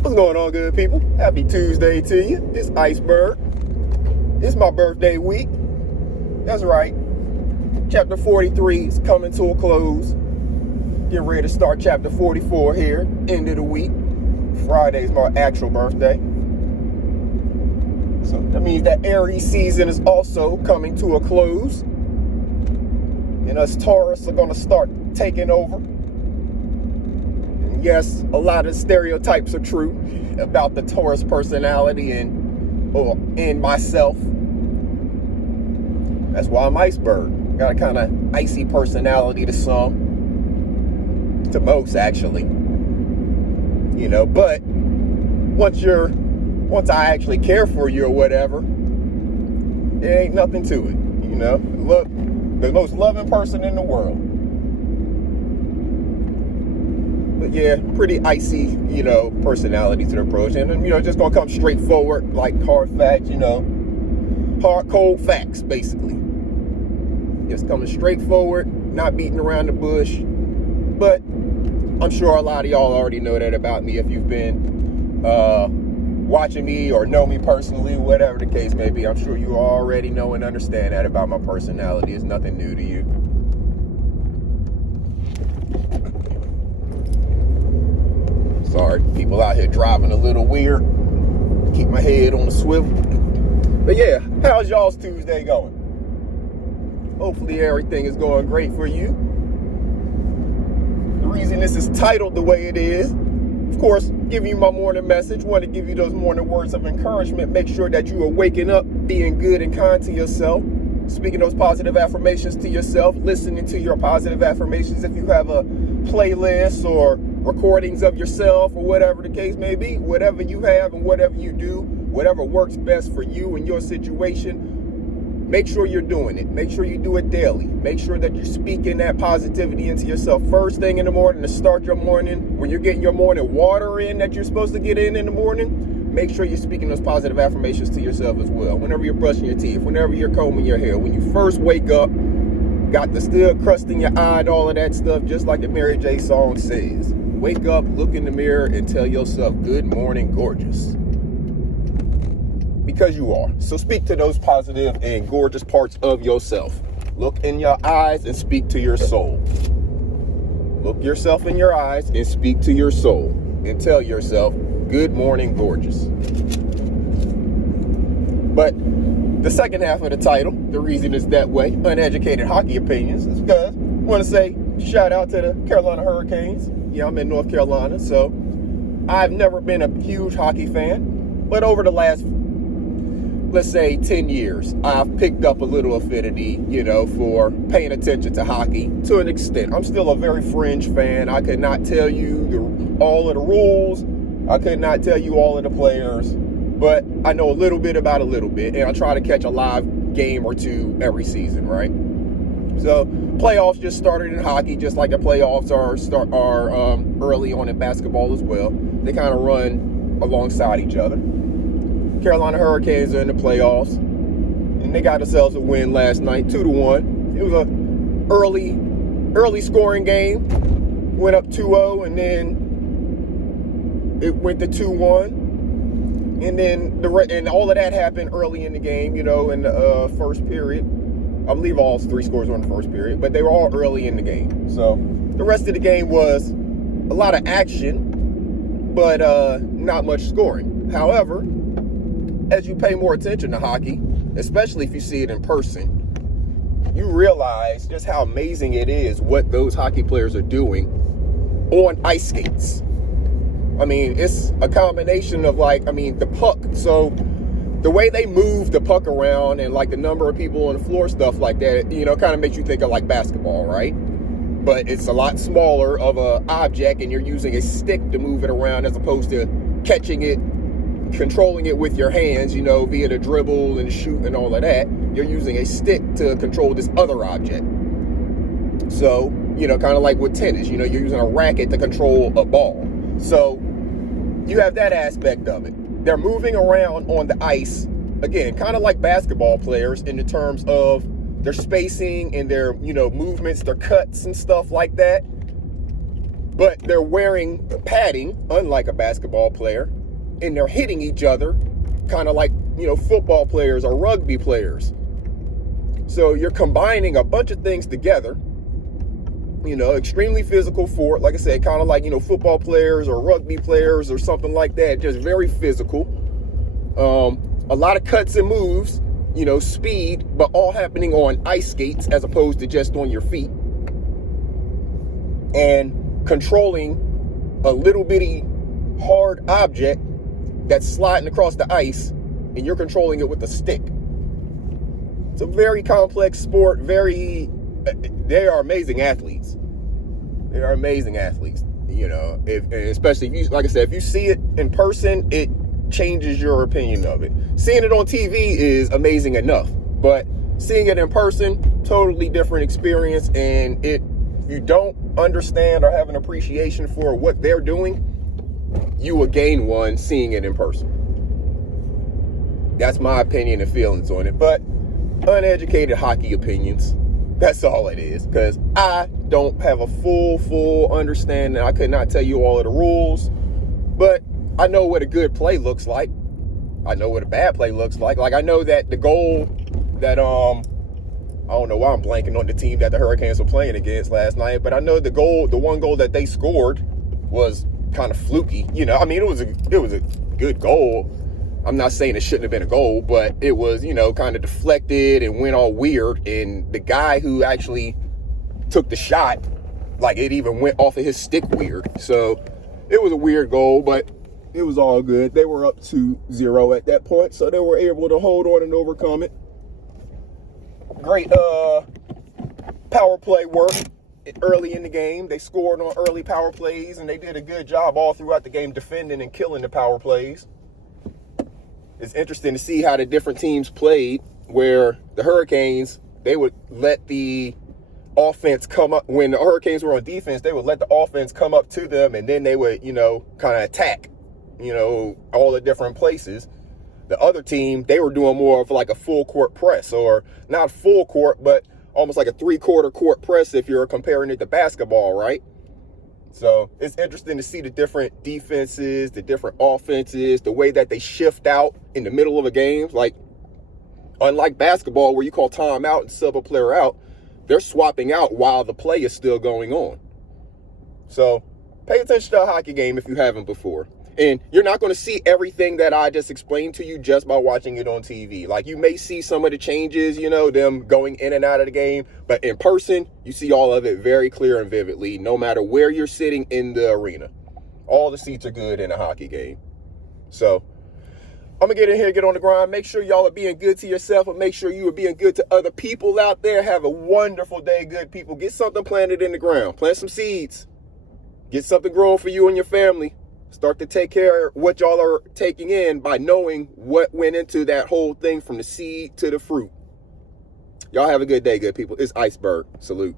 What's going on, good people? Happy Tuesday to you. It's Iceberg. It's my birthday week. That's right. Chapter 43 is coming to a close. Getting ready to start chapter 44 here. End of the week. Friday's my actual birthday. So that means that Aries season is also coming to a close. And us Taurus are going to start taking over. Yes, a lot of stereotypes are true about the Taurus personality and myself. That's why I'm Iceberg. Got a kind of icy personality to some, to most actually. You know, but once I actually care for you or whatever, there ain't nothing to it. You know, look, the most loving person in the world. But yeah, pretty icy, personality to the approach. And, just going to come straight forward, like hard facts, hard, cold facts, basically. Just coming straight forward, not beating around the bush. But I'm sure a lot of y'all already know that about me if you've been watching me or know me personally, whatever the case may be. I'm sure you already know and understand that about my personality. It's nothing new to you. Sorry, people out here driving a little weird. Keep my head on the swivel. But yeah, how's y'all's Tuesday going? Hopefully everything is going great for you. The reason this is titled the way it is, of course, giving you my morning message. Want to give you those morning words of encouragement. Make sure that you are waking up, being good and kind to yourself. Speaking those positive affirmations to yourself. Listening to your positive affirmations. If you have a playlist or recordings of yourself or whatever the case may be, whatever you have and whatever you do, whatever works best for you and your situation, make sure you're doing it. Make sure you do it daily. Make sure that you're speaking that positivity into yourself first thing in the morning to start your morning. When you're getting your morning water in that you're supposed to get in the morning, make sure you're speaking those positive affirmations to yourself as well. Whenever you're brushing your teeth, whenever you're combing your hair, when you first wake up, got the still crust in your eye and all of that stuff, just like the Mary J song says. Wake up, look in the mirror, and tell yourself, good morning, gorgeous. Because you are. So speak to those positive and gorgeous parts of yourself. Look in your eyes and speak to your soul. Look yourself in your eyes and speak to your soul. And tell yourself, good morning, gorgeous. But the second half of the title, the reason it's that way, uneducated hockey opinions, is because I want to say shout out to the Carolina Hurricanes. Yeah, I'm in North Carolina, so I've never been a huge hockey fan, but over the last, let's say, 10 years, I've picked up a little affinity, for paying attention to hockey to an extent. I'm still a very fringe fan. I could not tell you all of the rules. I could not tell you all of the players, but I know a little bit about a little bit, and I try to catch a live game or two every season, right? So playoffs just started in hockey, just like the playoffs are early on in basketball as well. They kind of run alongside each other. Carolina Hurricanes are in the playoffs, and they got themselves a win last night, 2-1. It was a early scoring game. Went up 2-0, and then it went to 2-1. And then and all of that happened early in the game, in the first period. I believe all three scores were in the first period, but they were all early in the game. So the rest of the game was a lot of action, but not much scoring. However, as you pay more attention to hockey, especially if you see it in person, you realize just how amazing it is what those hockey players are doing on ice skates. I mean, it's a combination of the puck. So the way they move the puck around and the number of people on the floor, stuff like that, kind of makes you think of basketball, right? But it's a lot smaller of a object, and you're using a stick to move it around as opposed to catching it, controlling it with your hands, via the dribble and shoot and all of that. You're using a stick to control this other object. So, kind of like with tennis, you're using a racket to control a ball. So you have that aspect of it. They're moving around on the ice, again, kind of like basketball players in the terms of their spacing and their, movements, their cuts and stuff like that. but they're wearing padding, unlike a basketball player, and they're hitting each other kind of like, football players or rugby players. So you're combining a bunch of things together, extremely physical for, like I said, kind of like, football players or rugby players or something like that, just very physical. A lot of cuts and moves, speed, but all happening on ice skates as opposed to just on your feet. And controlling a little bitty hard object that's sliding across the ice, and you're controlling it with a stick. It's a very complex sport. They are amazing athletes. They are amazing athletes. Especially if you, like I said, if you see it in person, it changes your opinion of it. Seeing it on TV is amazing enough, but seeing it in person, totally different experience. And if you don't understand or have an appreciation for what they're doing, you will gain one seeing it in person. That's my opinion and feelings on it. But uneducated hockey opinions, that's all it is. Because I don't have a full understanding. I could not tell you all of the rules. But I know what a good play looks like. I know what a bad play looks like. Like, I know that the goal that, I don't know why I'm blanking on the team that the Hurricanes were playing against last night, but I know the one goal that they scored was kind of fluky. It was a good goal. I'm not saying it shouldn't have been a goal, but it was, kind of deflected and went all weird. And the guy who actually took the shot, like, it even went off of his stick weird. So it was a weird goal, but it was all good. They were up 2-0 at that point, so they were able to hold on and overcome it. Great power play work early in the game. They scored on early power plays, and they did a good job all throughout the game defending and killing the power plays. It's interesting to see how the different teams played, where the Hurricanes, they would let the offense come up. When the Hurricanes were on defense, they would let the offense come up to them, and then they would, kind of attack, all the different places. The other team, they were doing more of like a full court press, or not full court, but almost like a 3/4 court press if you're comparing it to basketball, right? So it's interesting to see the different defenses, the different offenses, the way that they shift out in the middle of a game. Like, unlike basketball where you call time out and sub a player out, they're swapping out while the play is still going on. So pay attention to a hockey game if you haven't before. And you're not going to see everything that I just explained to you just by watching it on TV. Like, you may see some of the changes, them going in and out of the game. But in person, you see all of it very clear and vividly, no matter where you're sitting in the arena. All the seats are good in a hockey game. So I'm going to get in here, get on the grind. Make sure y'all are being good to yourself, and make sure you are being good to other people out there. Have a wonderful day, good people. Get something planted in the ground. Plant some seeds. Get something growing for you and your family. Start to take care of what y'all are taking in by knowing what went into that whole thing from the seed to the fruit. Y'all have a good day, good people. It's Iceberg. Salute.